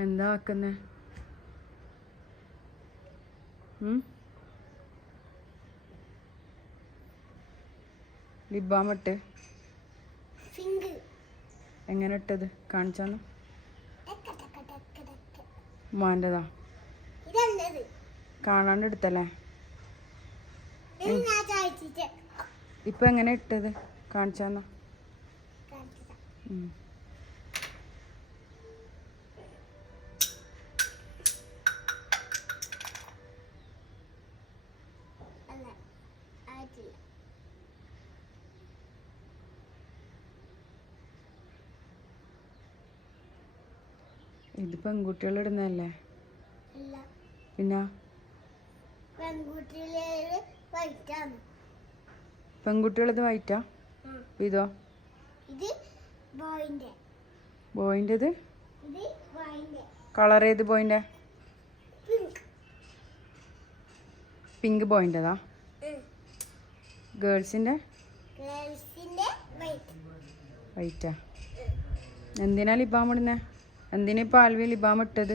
എന്താ വെക്കുന്നേ? ലിബാം ഇട്ട് എങ്ങനെ ഇട്ടത് കാണിച്ചാന്ന്? മോൻ്റെതാ കാണാണ്ട് എടുത്തല്ലേ? ഇപ്പൊ എങ്ങനെ ഇട്ടത് കാണിച്ചാന്നോ? ഇത് പെൺകുട്ടികൾ ഇടുന്നതല്ലേ? പിന്നെ പെൺകുട്ടികളത് വൈറ്റാ? ഇതോ ബോയിൻ്റെത്? കളർ ഏത് ബോയിൻ്റെ? പിങ്ക് ബോയിൻ്റെതാ? ഗേൾസിൻ്റെ വൈറ്റാ? എന്തിനാ ലിബാം ഇടുന്നേ? എന്തിനാ ഇപ്പം ആൽവി ലിബാം ഇട്ടത്?